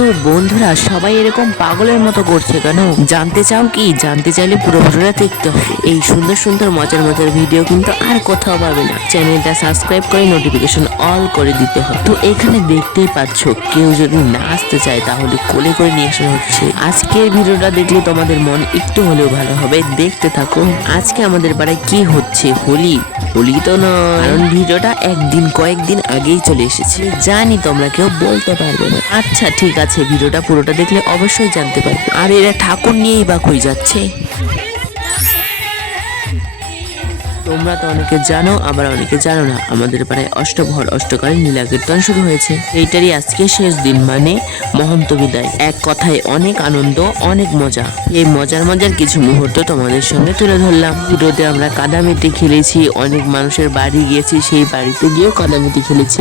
তো বন্ধুরা সবাই এরকম পাগলের মতো করছে কেন? জানতে চাও কি? জানতে চাইলে পুরো ভিডিওটা দেখতে হবে। এই সুন্দর সুন্দর মজার মজার ভিডিও কিন্তু আর কোথাও পাবে না। চ্যানেলটা সাবস্ক্রাইব করে নোটিফিকেশন অল করে দিতে হবে। তো এখানে দেখতেই পাচ্ছ কেউ যদি না আসতে চায় তাহলে কোলে করে নিয়ে আসা হচ্ছে। আজকের ভিডিওটা দেখলে তোমাদের মন একটু হলেও ভালো হবে, দেখতে থাকো। আজকে আমাদের পাড়ায় কি হচ্ছে? হোলি তো নয়, কারণ ভিডিওটা কয়েকদিন আগেই চলে এসেছে। জানি তোমরা কেউ বলতে পারবে না। আচ্ছা ঠিক আছে, ভিডিওটা পুরোটা দেখলে অবশ্যই জানতে পারবে। আর এরা ঠাকুর নিয়েই বা কই যাচ্ছে? তোমরা তো অনেকে জানো, আবার অনেকে জানো না। আমাদের পাড়ায় অষ্টভর অষ্টকালে নীলা কীর্তন শুরু হয়েছে। এইটারই আজকে শেষ দিন, মানে মহন্ত বিদায়। এক কথায় অনেক আনন্দ, অনেক মজা। এই মজার কিছু মুহূর্ত তোমাদের সঙ্গে তুলে ধরলাম। ভিডিওতে আমরা কাদামেটি খেলেছি, অনেক মানুষের বাড়ি গিয়েছি, সেই বাড়িতে গিয়েও কাদামেটি খেলেছি।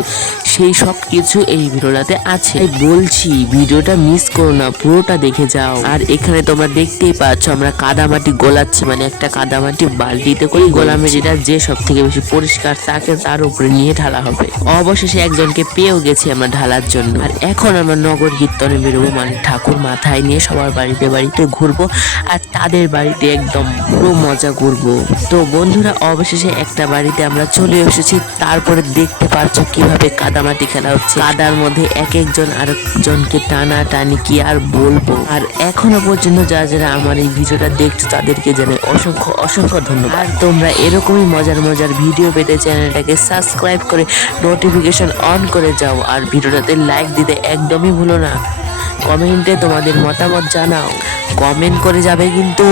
সেই সব কিছু এই ভিডিওটাতে আছে। বলছি ভিডিওটা মিস করো না, পুরোটা দেখে যাও। আর এখানে তোমরা দেখতেই পাচ্ছ আমরা কাদামাটি গোলাচ্ছি, মানে একটা কাদামাটি বালতিতে করে গোলামে, যেটা যে সব থেকে বেশি পরিষ্কার তাকে তার উপরে নিয়ে ঢালা হবে। অবশেষে একজনকে পেয়েও গেছি আমরা ঢালার জন্য। আর এখন আমরা নগর কীর্তনে বেরোবো, মানে ঠাকুর মাথায় নিয়ে সবার বাড়িতে ঘুরবো আর তাদের বাড়িতে একদম পুরো মজা করবো। তো বন্ধুরা অবশেষে একটা বাড়িতে আমরা চলে এসেছি। তারপরে দেখতে পাচ্ছ কিভাবে কাদামাটি খেলা হচ্ছে। কাদার মধ্যে এক একজন আরেকজনকে টানা টানি, কি আর বলবো। আর এখনো পর্যন্ত যারা আমার এই ভিডিওটা দেখছো তাদেরকে জানাই অসংখ্য ধন্যবাদ। আর তোমরা এরকমই মজার ভিডিও পেতে চ্যানেলটাকে সাবস্ক্রাইব করে নোটিফিকেশন অন করে যাও। আর ভিডিওটাতে লাইক দিতে একদমই ভুলো না। কমেন্টে তোমাদের মতামত জানাও, কমেন্ট করে যাবে কিন্তু।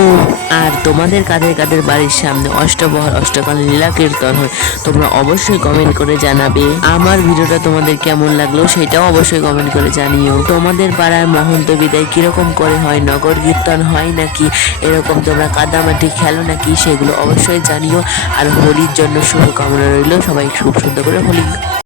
আর তোমাদের কাদের বাড়ির সামনে অষ্টবহর অষ্টকালে লীলা কীর্তন হয় তোমরা অবশ্যই কমেন্ট করে জানাবে। আমার ভিডিওটা তোমাদের কেমন লাগলো সেটাও অবশ্যই কমেন্ট করে জানিও। তোমাদের পাড়ার মহন্ত বিদায় কিরকম করে হয়, নগর কীর্তন হয় নাকি এরকম তোমরা কাদামাটি খেলো নাকি, সেগুলো অবশ্যই জানিও। আর হোলির জন্য শুভকামনা রইল, সবাই খুব সুন্দর করে হোলি